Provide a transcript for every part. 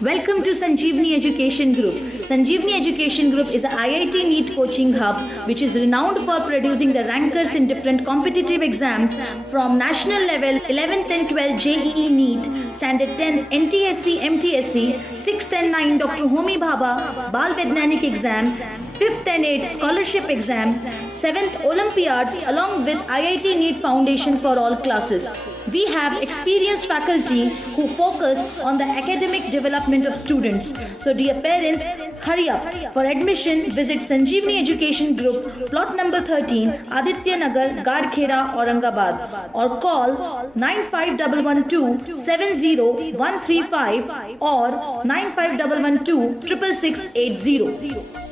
Welcome to Sanjeevani Education Group. Sanjeevani Education Group is a IIT NEET coaching hub which is renowned for producing the rankers in different competitive exams from national level 11th and 12th JEE NEET, Standard 10 NTSC MTSC, 6th and 9 Dr. Homi Bhabha Bal Vaidyanik exam, 5th and 8th scholarship exam, 7th Olympiads along with IIT NEET Foundation for all classes. We have experienced faculty who focus on the academic development of students. So dear parents, hurry up. For admission, visit Sanjeevani Education Group, plot number 13, Aditya Nagar, Gadkhera, Aurangabad, or call 95112 70135 or 95112 66680.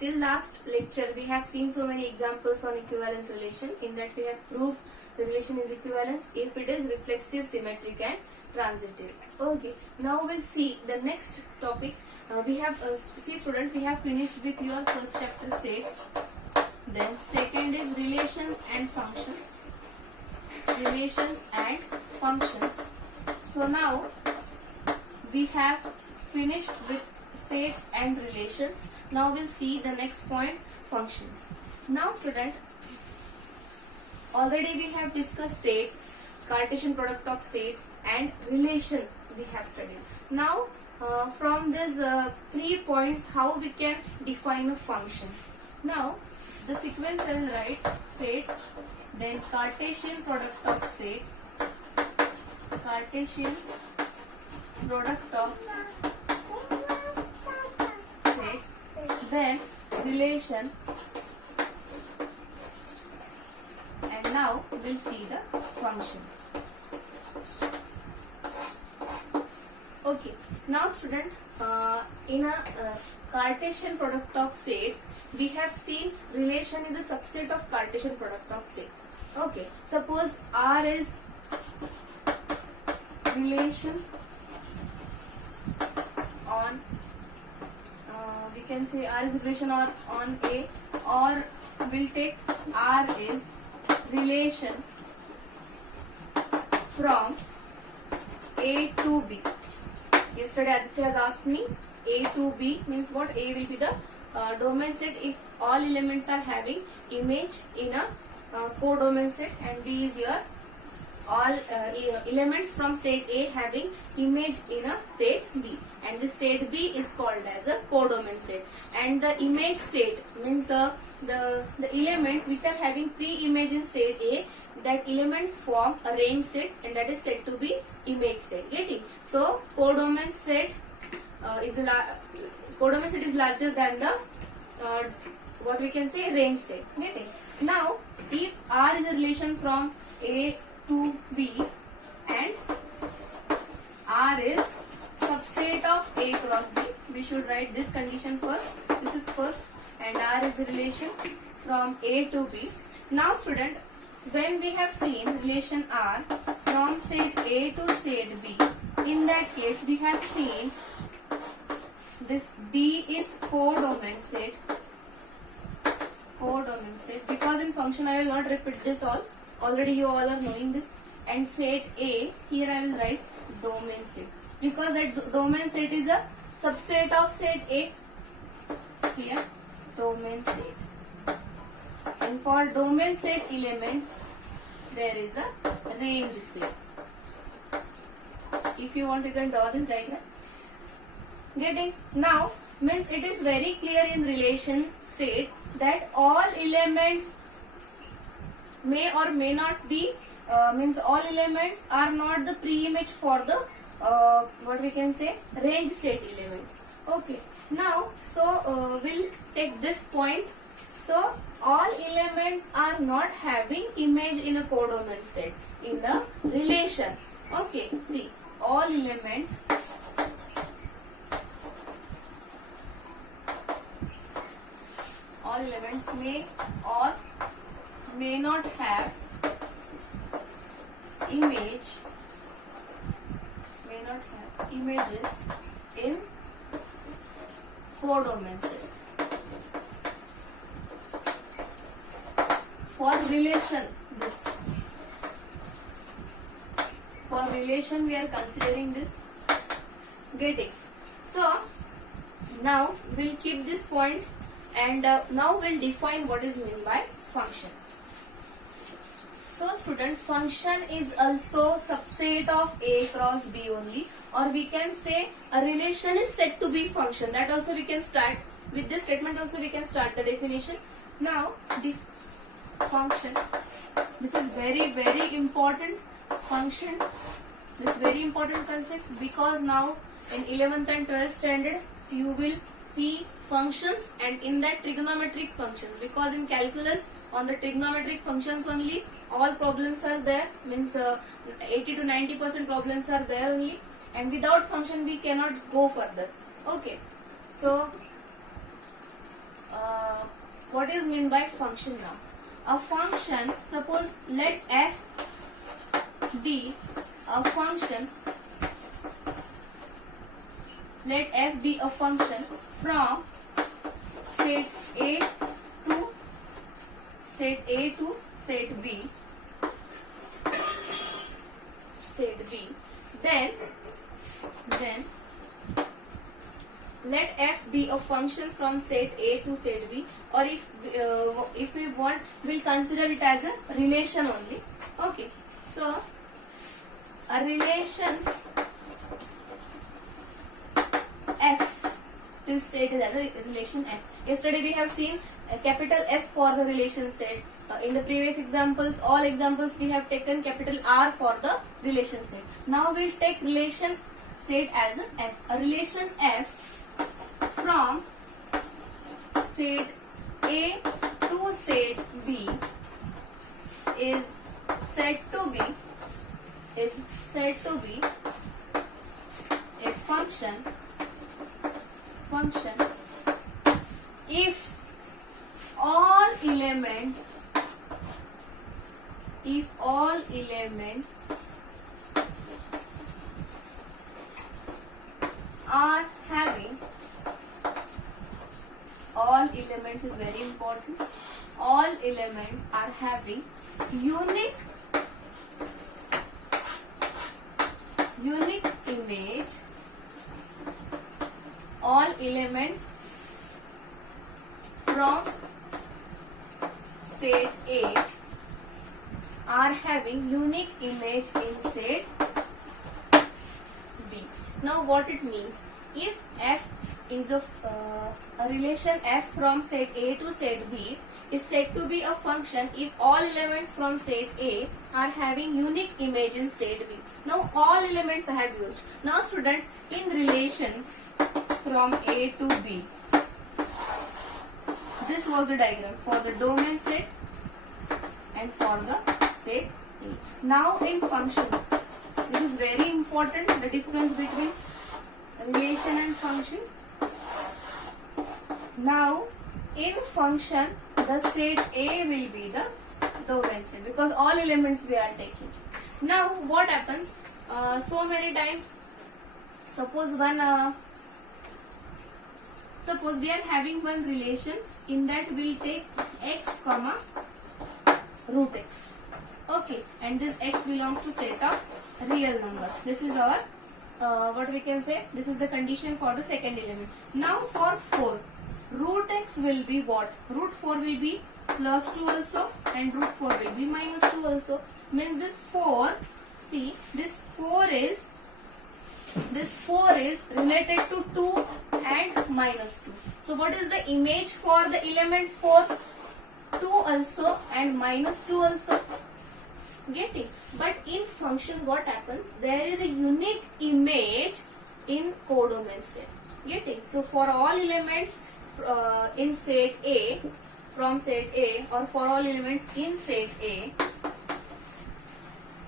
Till last lecture we have seen so many examples on equivalence relation. In that we have proved the relation is equivalence if it is reflexive, symmetric and transitive. Okay, now we'll see the next topic. We have see student, we have finished with your first chapter sets. Then second is relations and functions. Relations and functions. So now we have finished with sets and relations. Now we'll see the next point, functions. Now student, already we have discussed sets, Cartesian product of sets and relation we have studied. Now from these 3 points, how we can define a function. Now the sequence is right, sets, then Cartesian product of sets, Cartesian product of sets, then relation, and now we'll see the function. Okay, now student, in a Cartesian product of sets, we have seen relation is a subset of Cartesian product of sets. Okay, suppose R is relation on, we can say R is relation or on A, or we'll take R is relation from A to B. Yesterday Aditya has asked me A to B means what? A will be the domain set if all elements are having image in a codomain set, and B is your all elements from set A having image in a set B, and this set B is called as a codomain set. And the image set means the elements which are having pre-image in set A, that elements form a range set, and that is said to be image set. Getting? So codomain set codomain set is larger than the what we can say range set. Getting? Now if R is a relation from A to B and R is subset of A cross B, we should write this condition first. This is first, and R is a relation from A to B. Now student, when we have seen relation R from set A to set B, in that case we have seen this B is codomain set. Codomain set, because in function I will not repeat this all. Already you all are knowing this. And set A, here I will write domain set, because that domain set is a subset of set A. Here domain set, and for domain set element there is a range set. If you want, you can draw this diagram. Getting? Now means it is very clear in relation set that all elements may or may not be, means all elements are not the pre-image for the what we can say range set elements. Okay, now so we'll take this point. So all elements are not having image in a codomain set in the relation. Okay, see, all elements all elements may or may not have images in codomain set. For relation we are considering this. Getting. So now we'll keep this point and now we'll define what is meant by function. So student, function is also subset of A cross B only, or we can say a relation is said to be function. That also we can start with this statement. Also we can start the definition. Now the function, this is very important. Function, this very important concept, because now in 11th and 12th standard you will see functions, and in that trigonometric functions, because in calculus on the trigonometric functions only all problems are there, means 80 to 90% problems are there only, and without function we cannot go further. Okay, so what is meant by function now? A function, suppose let f be a function, let f be a function from set A to set B, then let f be a function from set A to set B, or if we want, we'll consider it as a relation only. Okay, so a relation f is said as a relation f. Yesterday we have seen a capital S for the relation set. In the previous examples, all examples we have taken capital R for the relation set. Now we'll take relation set as a f. A relation f from set A to set B is said to be a function if all elements are having, all elements is very important, all elements are having unique image, all elements from set A are having unique image in set B. Now what it means? If f is a relation f from set A to set B is said to be a function if all elements from set A are having unique image in set B. Now all elements I have used. Now student, in relation from A to B, this was the diagram for the domain set and for the set A. Now in function, this is very important, the difference between relation and function. Now in function, the set A will be the domain set because all elements we are taking. Now what happens? So many times, suppose we are having one relation, in that we'll take x comma root x. Okay, and this x belongs to set of real number. This is our what we can say, this is the condition for the second element. Now for 4, root x will be what? Root 4 will be plus 2 also, and root 4 will be minus 2 also. Means this 4, see, this 4 is related to 2 and minus 2. So what is the image for the element 4? 2 also and minus 2 also. Getting? But in function what happens? There is a unique image in codomain set. Getting? So for all elements in set A, from set A, or for all elements in set A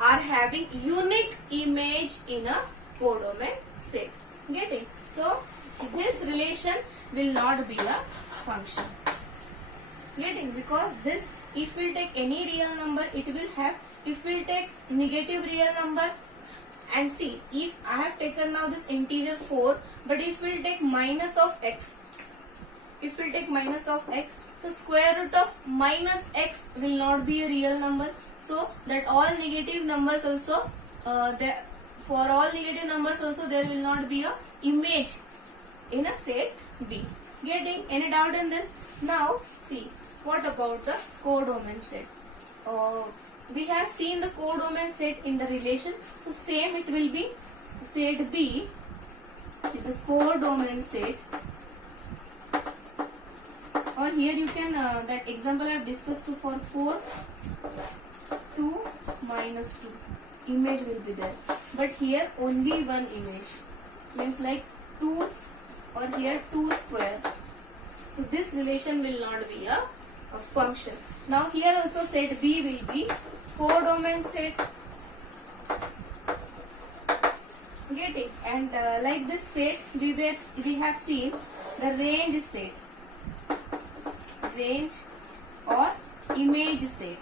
are having unique image in a codomain set. Getting? So this relation will not be a function. Getting? Because this, if we'll take any real number, it will have, if we'll take negative real number, and see, if I have taken now this integer 4, but if we'll take minus of x, if we'll take minus of x, so square root of minus x will not be a real number. So that all negative numbers also, for all negative numbers also there will not be a image in a set B. Getting? Any doubt in this? Now see, what about the codomain set? We have seen the codomain set in the relation, so same it will be. Set B is a codomain set, or here you can, that example I have discussed for 4, 2, minus 2, image will be there, but here only one image, means like 2's, or here 2 square, so this relation will not be a function. Now here also set B will be codomain set. Getting? And like this set, we have seen the range set, range or image set.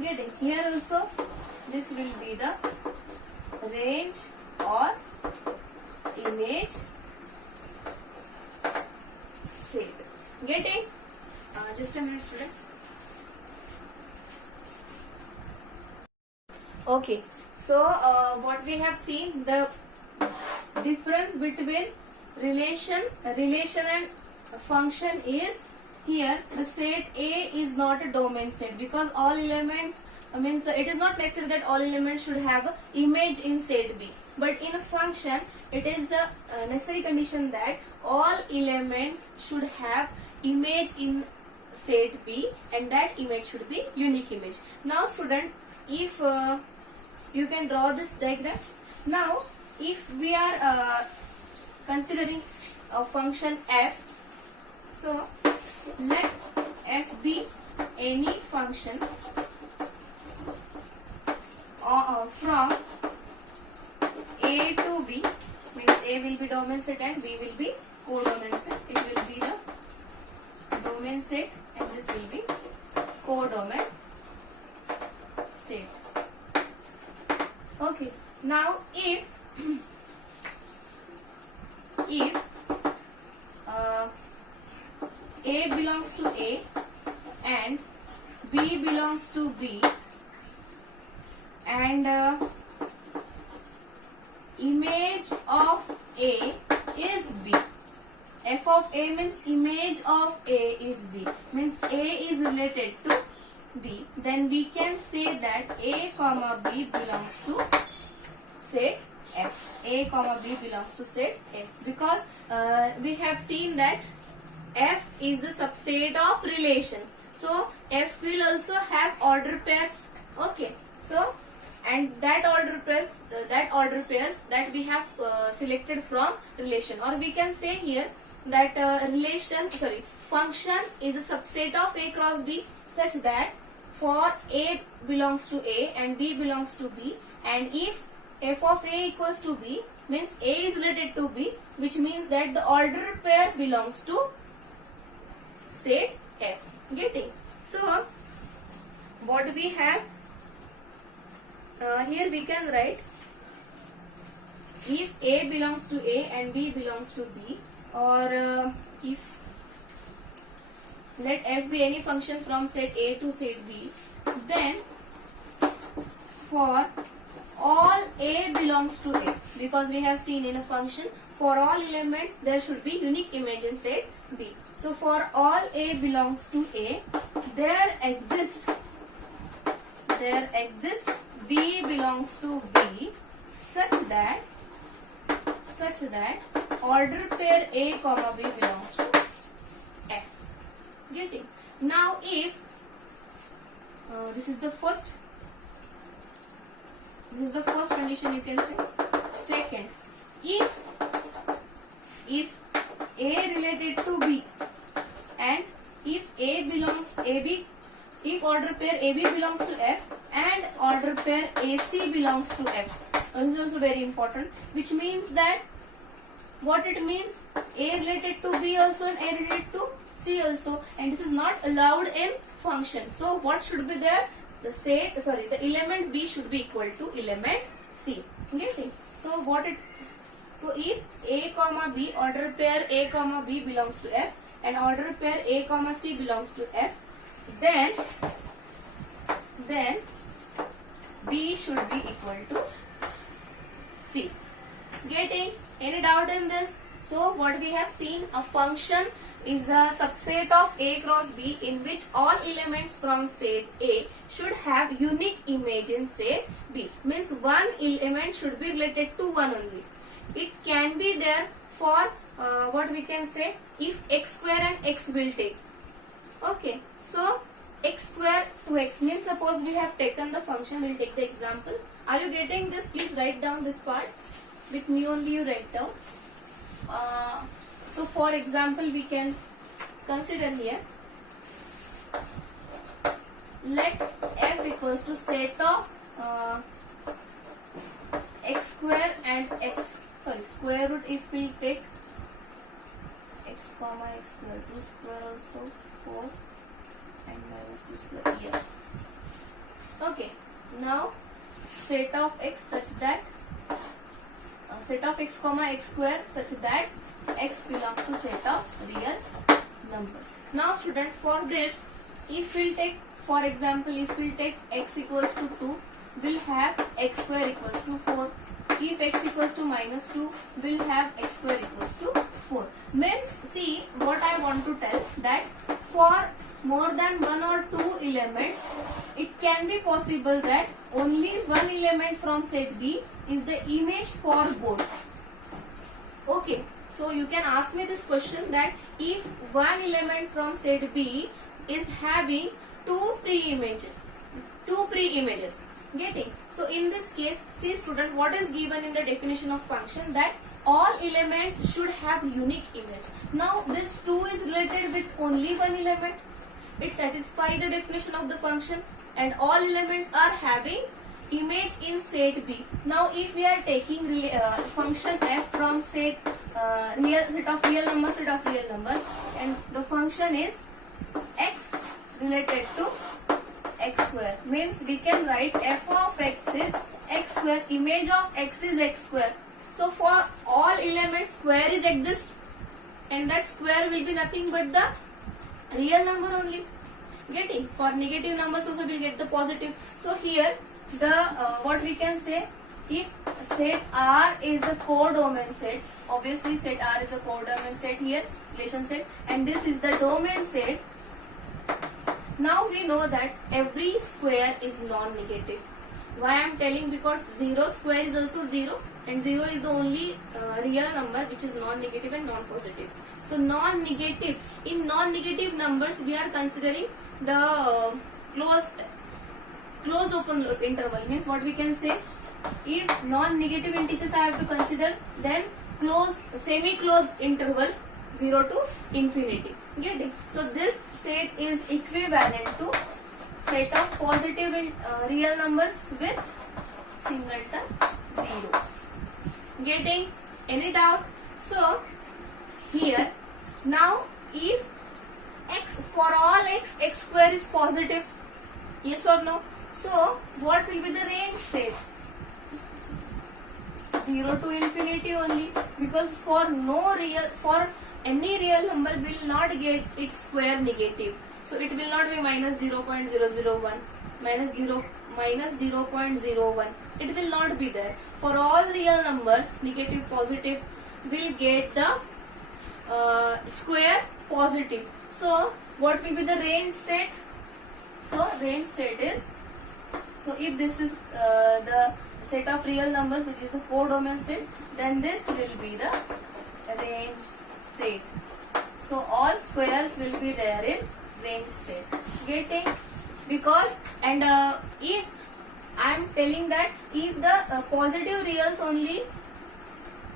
Getting? Here also this will be the range or image set. Getting? Just a minute, students. Okay, so what we have seen, the difference between relation and function is, here the set A is not a domain set, because all elements, means it is not necessary that all elements should have an image in set B, but in a function it is a necessary condition that all elements should have image in set B, and that image should be unique image. Now student, if you can draw this diagram. Now if we are considering a function f, so let f be any function from A to B, means A will be domain set and B will be codomain set. It will be the domain set and this will be codomain set. Okay, now if A belongs to A and B belongs to B, and image of A is B. F of A means image of A is B, means A is related to B. Then we can say that A comma B belongs to set F. A comma B belongs to set F, because we have seen that F is a subset of relation. So F will also have order pairs. Okay. So and that order pairs that we have selected from relation, or we can say here that function is a subset of A cross B, such that for A belongs to A and B belongs to B, and if f of A equals to B, means A is related to B, which means that the order pair belongs to set F. Getting? So what we have here, we can write if A belongs to A and B belongs to B, or if let F be any function from set A to set B, then for all A belongs to A, because we have seen in a function for all elements there should be unique image in set B. So for all A belongs to A, there exists B belongs to B, such that order pair A comma B belongs to F. Getting? Now if this is the first condition, you can say. Second, if A related to B and if order pair AB belongs to F and order pair AC belongs to F. This is also very important, which means that what it means? A related to B also and A related to C also, and this is not allowed in function. So what should be there? The element B should be equal to element C. Getting? So if A comma B, order pair A comma B belongs to F and order pair A comma C belongs to F, then B should be equal to C. Getting? Any doubt in this? So what we have seen, a function is a subset of A cross B in which all elements from set A should have unique image in set B. Means one element should be related to one only. It can be there for what we can say, if x square and x will take. Okay, so x square to x means, suppose we have taken the function, we will take the example. Are you getting this? Please write down this part. With me only you write down. So for example, we can consider here, let f equals to set of x square and square root, if we take x comma x square, 2 square also 4 and minus 2 square, yes. Okay, now set of x such that set of x comma x square such that x belongs to set of real numbers. Now student, for this, if we take, for example, if we take x equals to 2, we'll have x square equals to 4. If x equals to minus 2, we'll have x square equals to 4. Means, see what I want to tell, that for more than one or two elements, it can be possible that only one element from set B is the image for both. Okay, so you can ask me this question, that if one element from set B is having two pre-images. Getting? So in this case, see student, what is given in the definition of function, that all elements should have unique image. Now this 2 is related with only one element. It satisfies the definition of the function, and all elements are having image in set B. Now if we are taking function f from set of real numbers, and the function is x related to x square, means we can write f of x is x square, image of x is x square. So for all elements, square is exist, and that square will be nothing but the real number only. Getting? For negative numbers also we'll get the positive. So here the what we can say, if set R is a codomain set, obviously set R is a codomain set here, relation set, and this is the domain set. Now we know that every square is non-negative. Why I am telling? Because 0 square is also 0, and 0 is the only real number which is non-negative and non-positive. So non-negative, in non-negative numbers we are considering the close open interval. Means what we can say, if non-negative integers I have to consider, then semi-close interval 0 to infinity. Getting? So this set is equivalent to set of positive real numbers with singleton 0. Getting? Any doubt? So here, now if for all x square is positive, yes or no? So what will be the range set? 0 to infinity only, because for any real number will not get its square negative. So it will not be minus 0.001, minus 0.01. It will not be there. For all real numbers, negative, positive, will get the square positive. So what will be the range set? So range set is, so if this is the set of real numbers which is a codomain set, then this will be the range set. So all squares will be there in range set. Getting? Because, and if I am telling that if the positive reals only,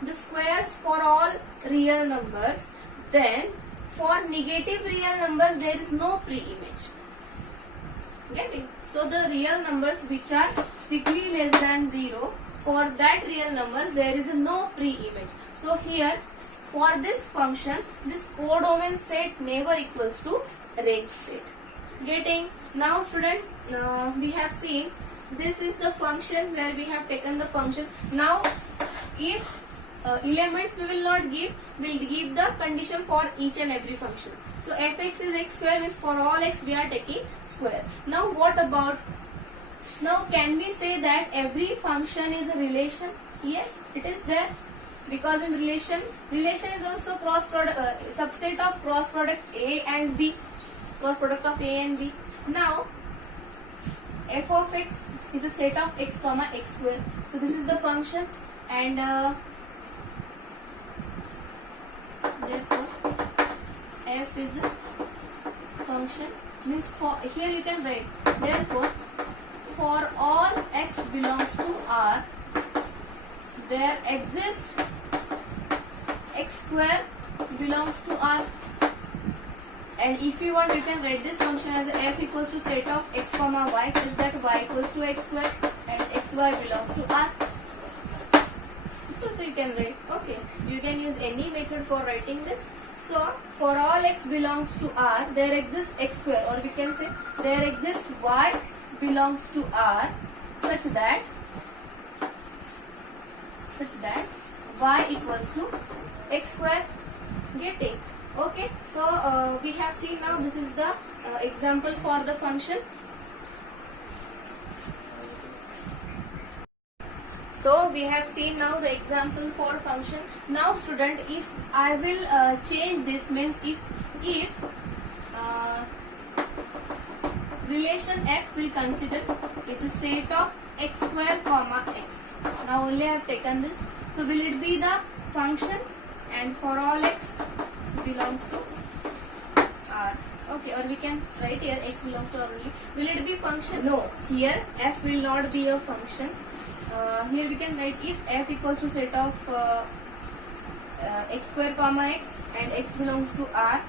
the squares for all real numbers, then for negative real numbers there is no pre-image. Getting? So the real numbers which are strictly less than 0, for that real numbers there is no pre-image. So here for this function, this codomain set never equals to range set. Getting? Now students, we have seen this is the function where we have taken the function. Now if elements we will not give, we'll give the condition for each and every function. So fx is x square means for all x we are taking square. Now what about, now can we say that every function is a relation? Yes, it is there, because in relation is also cross product, subset of cross product A and B, cross product of A and B. Now f of x is a set of x comma x square. So this is the function, and therefore f is a function, means for here you can write, therefore for all x belongs to R, there exists x square belongs to R. And if you want, you can write this function as f equals to set of x comma y, such that y equals to x square and xy belongs to R. So you can write, okay, you can use any method for writing this. So for all x belongs to R, there exists x square, or we can say there exists y belongs to R, such that y equals to x square. Getting? Okay, so we have seen now this is the example for the function. So we have seen now the example for function. Now student, if I will change this, means if relation f will consider it's a set of x square comma x. Now only I have taken this. So will it be the function, and for all x belongs to R. Okay, or we can write here x belongs to R only. Will it be function? No, here f will not be a function. Here we can write if f equals to set of x square comma x and x belongs to R,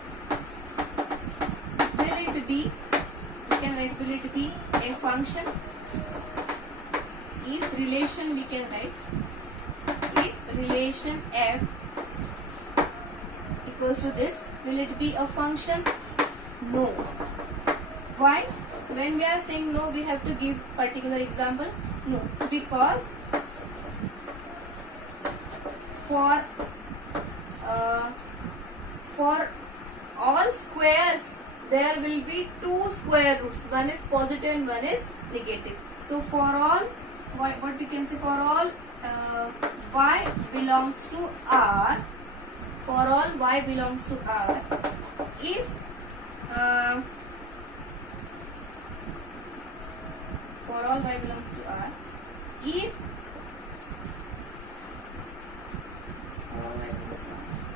will it be, we can write, will it be a function? If relation, we can write, if relation f equals to this, will it be a function? No. Why? When we are saying no, we have to give particular example. No, because for all squares there will be two square roots. One is positive and one is negative. So for all, what we can say, for all y belongs to R, for all y belongs to R, if for all y belongs to R, if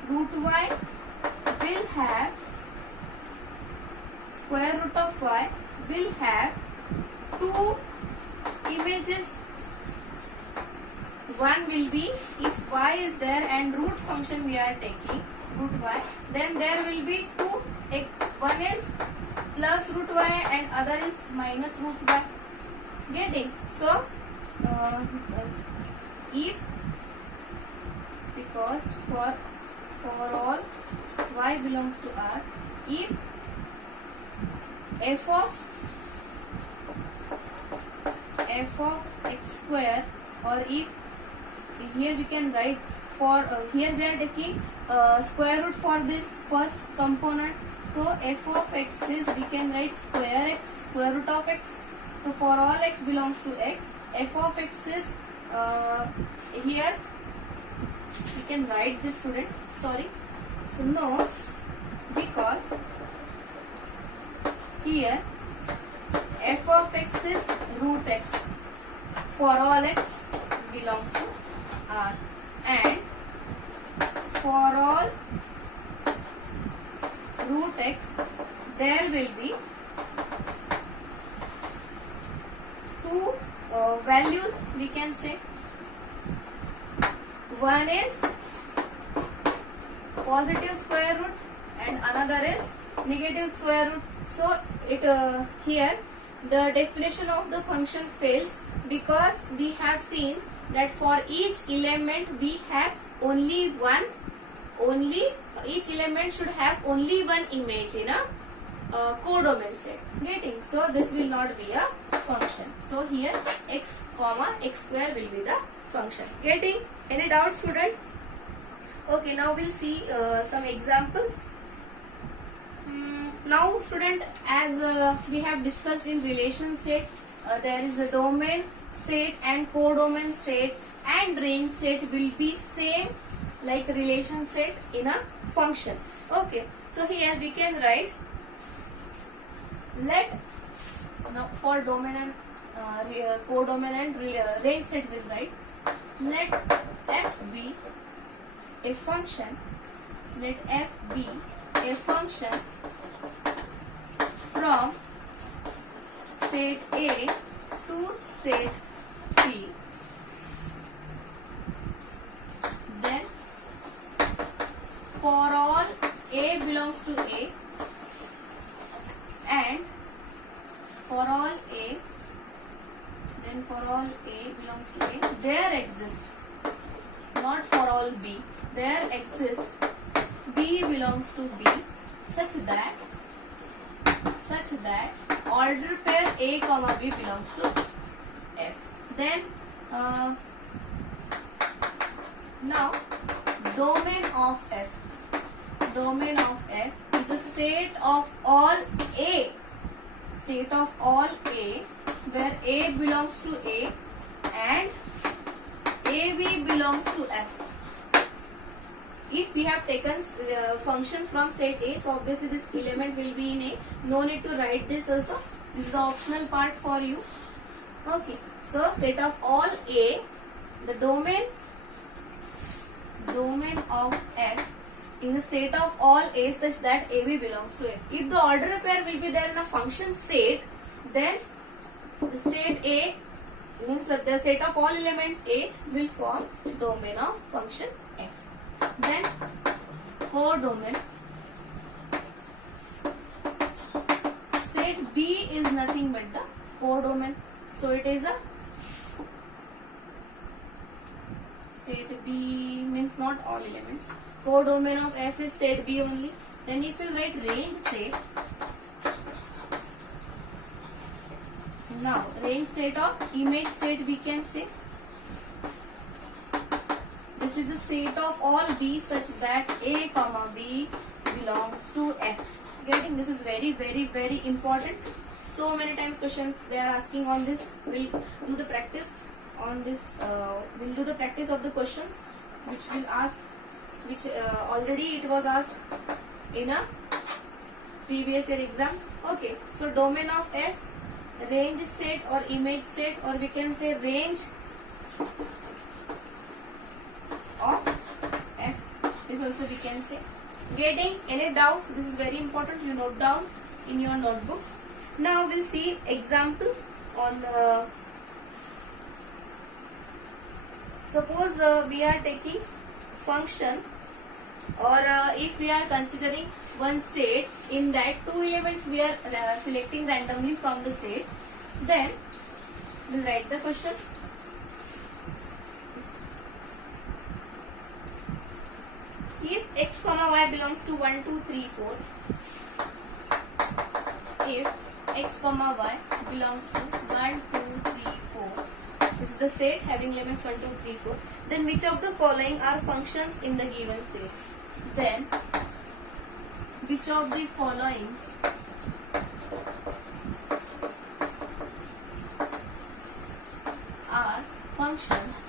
root y will have, square root of y will have two images. One will be, if y is there and root function we are taking, root y, then there will be two, one is plus root y and other is minus root y. Getting? So if, because for all y belongs to R, if f of x square, or if here we can write, for here we are taking square root for this first component. So f of x is, we can write square x, square root of x. So for all x belongs to x, f of x is here we can write this, student, sorry. So no, because here f of x is root x for all x belongs to R, and for all root x there will be two values, we can say. One is positive square root and another is negative square root. So it here the definition of the function fails, because we have seen that for each element we have only one only, each element should have only one image in a codomain set. Getting? So this will not be a function. So here x comma x square will be the function. Getting? Any doubt, student? Okay, now we'll see some examples. Now student, as we have discussed in relation set, there is a domain set and codomain set and range set will be same like relation set in a function. Okay, so here we can write, let, now for domain and codomain and range set will write, let f be a function, let f be a function from set A to set B. Then for all A belongs to A and for all A, then for all A belongs to A, there exists, not for all B, there exists B belongs to B such that order pair A comma B belongs to F. Then now domain of F is a set of all A, where A belongs to A and AB belongs to F. If we have taken function from set A, so obviously this element will be in A. No need to write this also. This is the optional part for you. Okay. So set of all A, the domain of F is a set of all A such that AB belongs to F. If the order pair will be there in a function set, then the set A means that the set of all elements A will form domain of function F. Then codomain, set B is nothing but the codomain. So it is a set B means not all elements. Codomain of F is set B only. Then if you write range set, now range set of image set we can say. This is a set of all B such that A comma B belongs to F. Getting? This is very, very, very important. So many times questions they are asking on this. We'll do the practice on this. We'll do the practice of the questions which will ask, which already it was asked in a previous year exams. Okay. So domain of F, range set or image set, or we can say range of F. This also we can say. Getting? Any doubt? This is very important. You note down in your notebook. Now we'll see example on the. Suppose we are taking function, or if we are considering one set, in that two elements we are selecting randomly from the set, then we'll write the question. If x comma y belongs to 1, 2, 3, 4, if x comma y belongs to 1, 2, 3, 4, this is the set having elements 1, 2, 3, 4, then which of the following are functions in the given set? Then which of the followings are functions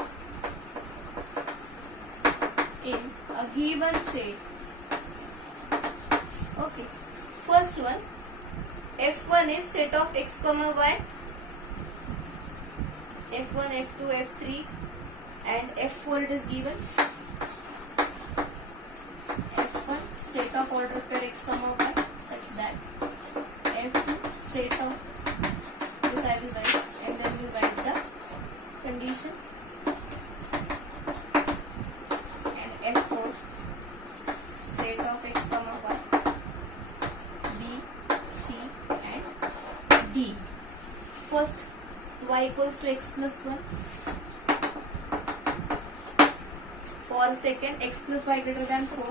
in a given set? Okay, first one, F1 is set of x comma y, F1, F2, F3 and F4 it is given. F1 set of order pair x comma y such that F2 set of, this I will write, and then we will write the condition, and F4 set of x comma y, B, C and D. First, y equals to x plus 1. For For second, x plus y greater than 4.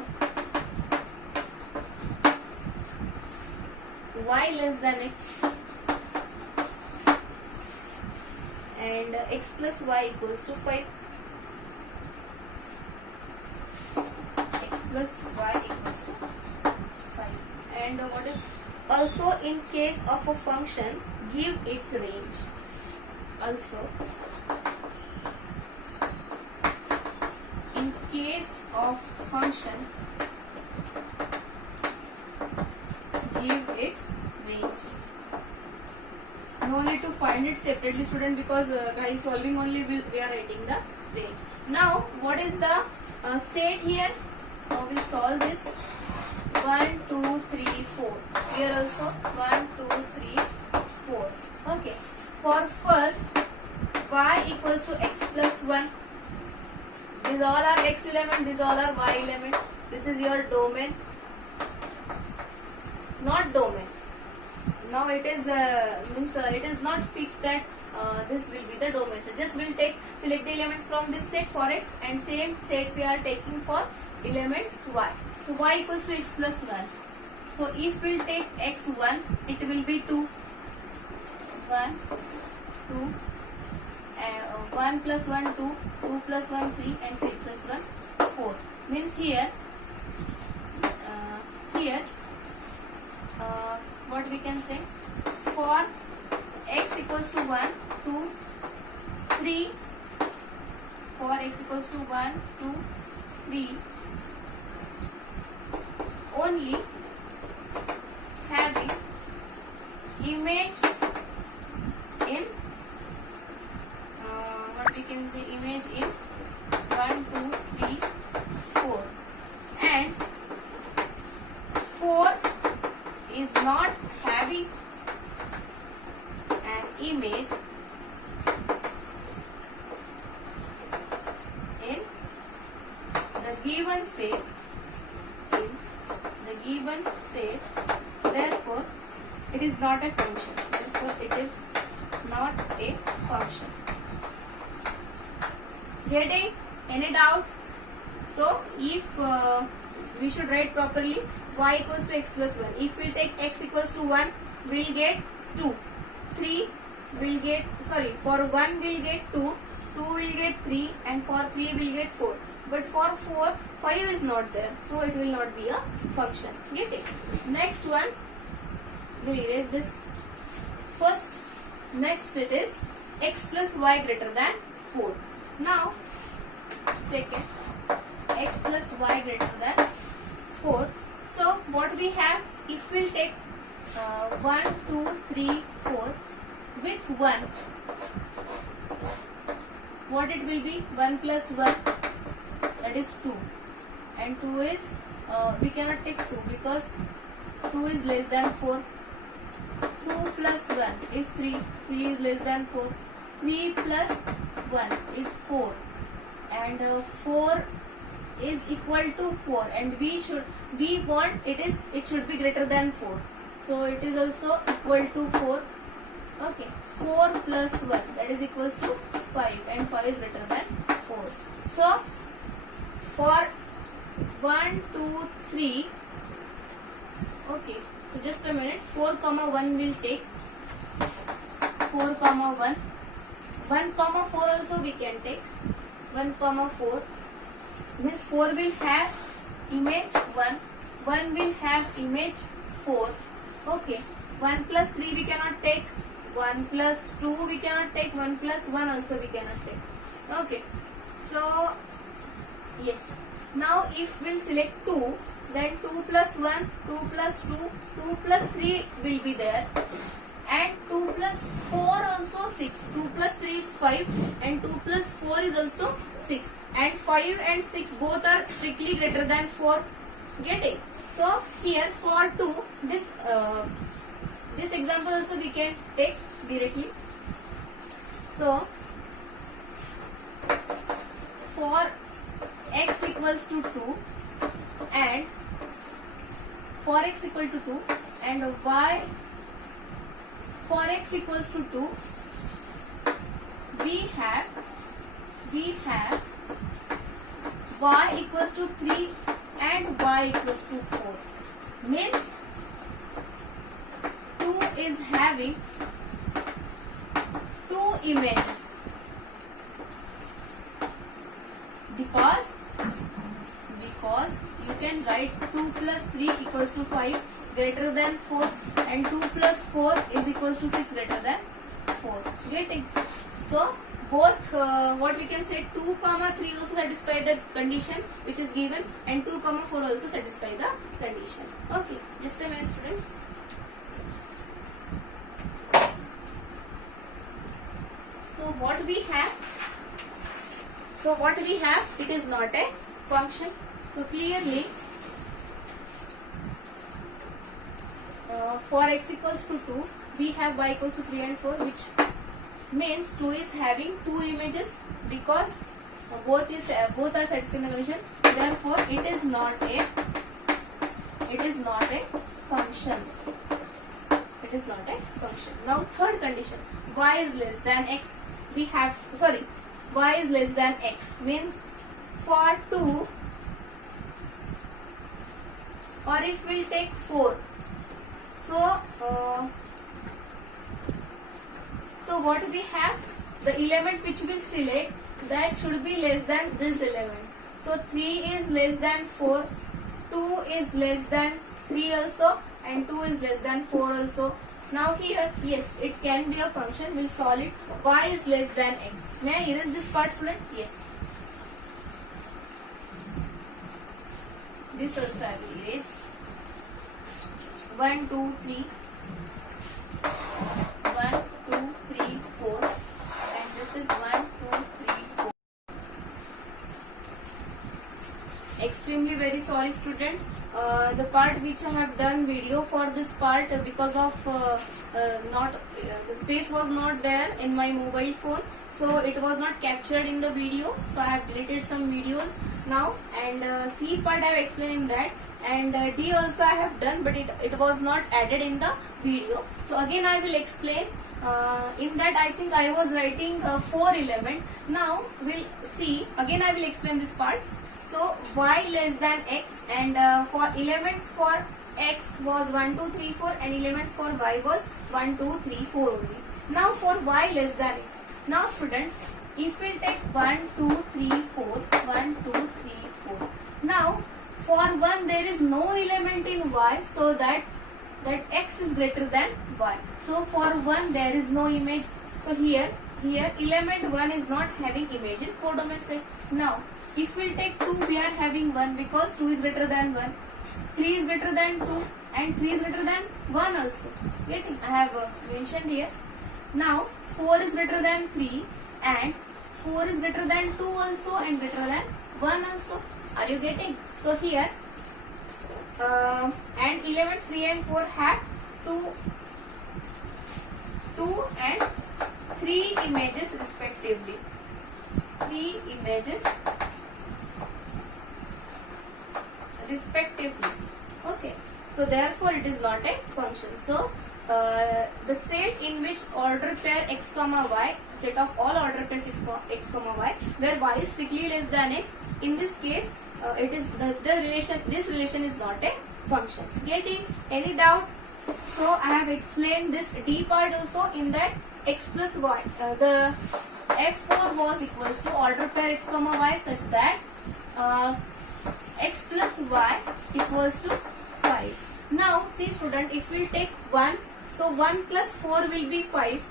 Y less than x. And x plus y equals to 5. X plus y equals to 5. And what is also in case of a function, give its range. Also, in case of function, give its range. No need to find it separately, student, because by solving only we are writing the range. Now, what is the set here? Now we solve this. 1, 2, 3, 4. Here also 1, 2, 3, 4. Okay. For first, y equals to x plus 1. These all are x element, these all are y element. This is your domain. Not domain. Now it is it is not fixed that this will be the domain set. Just we'll select the elements from this set for x, and same set we are taking for elements y. So y equals to x plus 1. So if we'll take x1, it will be 2. 1, 2, 1 plus 1, 2, 2 plus 1, 3, and 3 plus 1, 4. Means here, what we can say, for x equals to 1, 2, 3, for x equals to 1, 2, 3, only having image in what we can say, image in 1, 2, 3, 4, and 4 is not having an image in the given set, therefore it is not a function. Getting any doubt? So if we should write properly, y equals to x plus 1. If we take x equals to 1, we will get 2. 3 will get, for 1 we will get 2, 2 will get 3, and for 3 we will get 4. But for 4, 5 is not there, so it will not be a function. Get it? Next one, we'll erase this. First, next it is x plus y greater than 4. Now, second, x plus y greater than 4. So, what we have, if we'll take 1, 2, 3, 4 with 1, what it will be? 1 plus 1, that is 2. And 2 is, we cannot take 2 because 2 is less than 4. 2 plus 1 is 3. 3 is less than 4. 3 plus 1 is 4. And 4 is equal to 4. And we want it should be greater than 4. So it is also equal to 4. Okay. 4 plus 1, that is equals to 5. And 5 is greater than 4. So for 1, 2, 3. Okay. So just a minute. 4, 1 will take. 4, 1. 1, 4 also we can take. 1, 4. Means 4 will have image 1. 1 will have image 4. Okay. 1 plus 3 we cannot take. 1 plus 2 we cannot take. 1 plus 1 also we cannot take. Okay. So, yes. Now if we'll select 2, then 2 plus 1, 2 plus 2, 2 plus 3 will be there. And 2 plus 4 also 6. 2 plus 3 is 5 and 2 plus 4 is also 6. And 5 and 6 both are strictly greater than 4. Get it? So here for 2, this example also we can take directly. So for x equals to 2 and for x equal to 2 and y for x equals to 2, we have y equals to 3 and y equals to 4. Means 2 is having 2 images. Because you can write 2 plus 3 equals to 5 greater than 4 and 2 plus 4 is equals to 6 greater than 4. Getting? So both what we can say 2 comma 3 also satisfy the condition which is given and 2 comma 4 also satisfy the condition. Okay, just a minute students. So what we have, it is not a function. So clearly for x equals to 2 we have y equals to 3 and 4, which means 2 is having 2 images because both are satisfying the condition. Therefore it is not a function. It is not a function. Now third condition, y is less than x. Y is less than x means for 2, or if we'll take 4. So what we have, the element which we select, that should be less than these elements. So 3 is less than 4, 2 is less than 3 also, and 2 is less than 4 also. Now here, yes, it can be a function. We'll solve it. Y is less than x. May I erase this part, student? Yes. This also I will erase. 1, 2, 3. 1, 2, 3, 4. And this is 1, 2, 3, 4. Extremely very sorry, student. The part which I have done video for this part because of the space was not there in my mobile phone, so it was not captured in the video. So I have deleted some videos now, and C part I have explained in that, and D also I have done, but it was not added in the video. So again I will explain. In that I think I was writing 4 element. Now we'll see. Again I will explain this part. So y less than x, and for elements for x was 1, 2, 3, 4, and elements for y was 1, 2, 3, 4 only. Now for y less than x. Now student, if we take 1, 2, 3, 4, 1, 2, 3, 4. Now for 1 there is no element in y, so that x is greater than y. So for 1 there is no image. So here element 1 is not having image in codomain set. Now if we take 2, we are having 1 because 2 is greater than 1. 3 is greater than 2 and 3 is greater than 1 also. Getting? I have mentioned here. Now 4 is greater than 3 and 4 is greater than 2 also and greater than 1 also. Are you getting? So here and elements 3 and 4 have 2 and 3 images respectively. 3 images respectively. Okay, so therefore it is not a function. So the set in which order pair x comma y, set of all order pairs x comma y, where y is strictly less than x, in this case it is this relation is not a function. Getting? Any doubt? So I have explained this D part also, in that x plus y, the f4 was equals to order pair x comma y such that x plus y equals to 5. Now see student, if we take 1, so 1 plus 4 will be 5,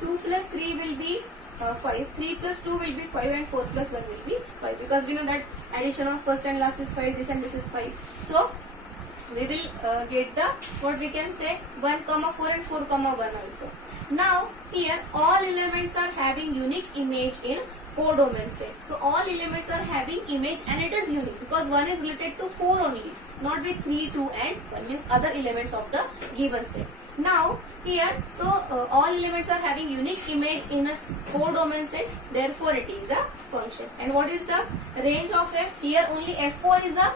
2 plus 3 will be 5, 3 plus 2 will be 5, and 4 plus 1 will be 5, because we know that addition of first and last is 5, this and this is 5. So we will get the, what we can say, 1 comma 4 and 4 comma 1 also. Now here all elements are having unique image in codomain set. So all elements are having image and it is unique because 1 is related to 4 only, not with 3, 2 and 1, means other elements of the given set. Now here, so all elements are having unique image in a codomain set, therefore it is a function. And what is the range of f? Here only f4 is a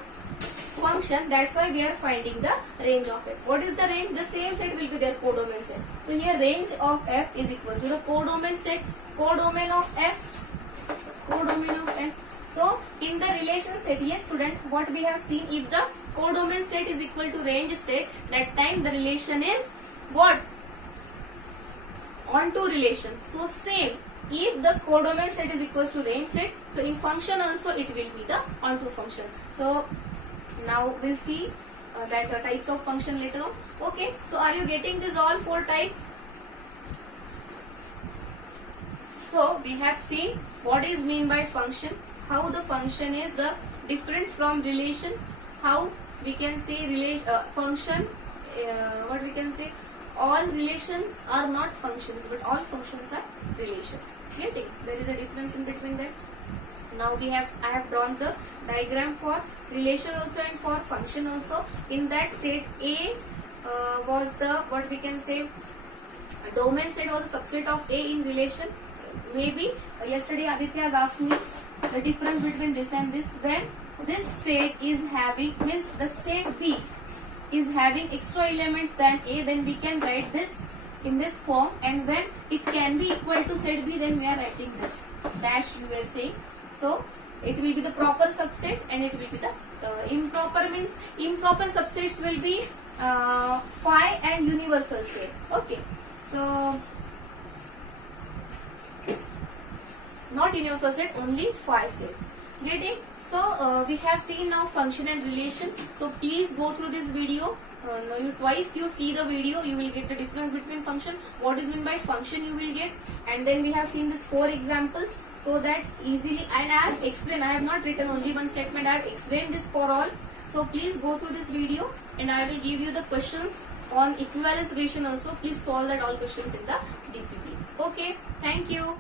function, that's why we are finding the range of f. What is the range? The same set will be their codomain set. So here range of f is equal to the codomain set, codomain of f. So in the relation set, yes student, what we have seen, if the codomain set is equal to range set, that time the relation is what? Onto relation. So same, if the codomain set is equal to range set, so in function also it will be the onto function. So now we'll see that types of function later on. Okay, so are you getting this all 4 types? So we have seen what is mean by function, how the function is different from relation, how we can say function, what we can say, all relations are not functions, but all functions are relations. Getting? There is a difference in between them. Now I have drawn the diagram for relation also and for function also. In that set A was the, what we can say, domain set was a subset of A in relation. Maybe yesterday Aditya has asked me the difference between this and this. When this set is having, means the set B is having extra elements than A, then we can write this in this form, and when it can be equal to set B, then we are writing this dash you were saying. So it will be the proper subset and it will be the improper, means improper subsets will be phi and universal set. Okay, so not universal set, only phi set. Getting? So we have seen now function and relation. So please go through this video. Twice you see the video, you will get the difference between function, what is meant by function you will get, and then we have seen these 4 examples, so that easily, and I have explained, I have not written only one statement, I have explained this for all. So please go through this video and I will give you the questions on equivalence relation also. Please solve that all questions in the DPP. Okay, thank you.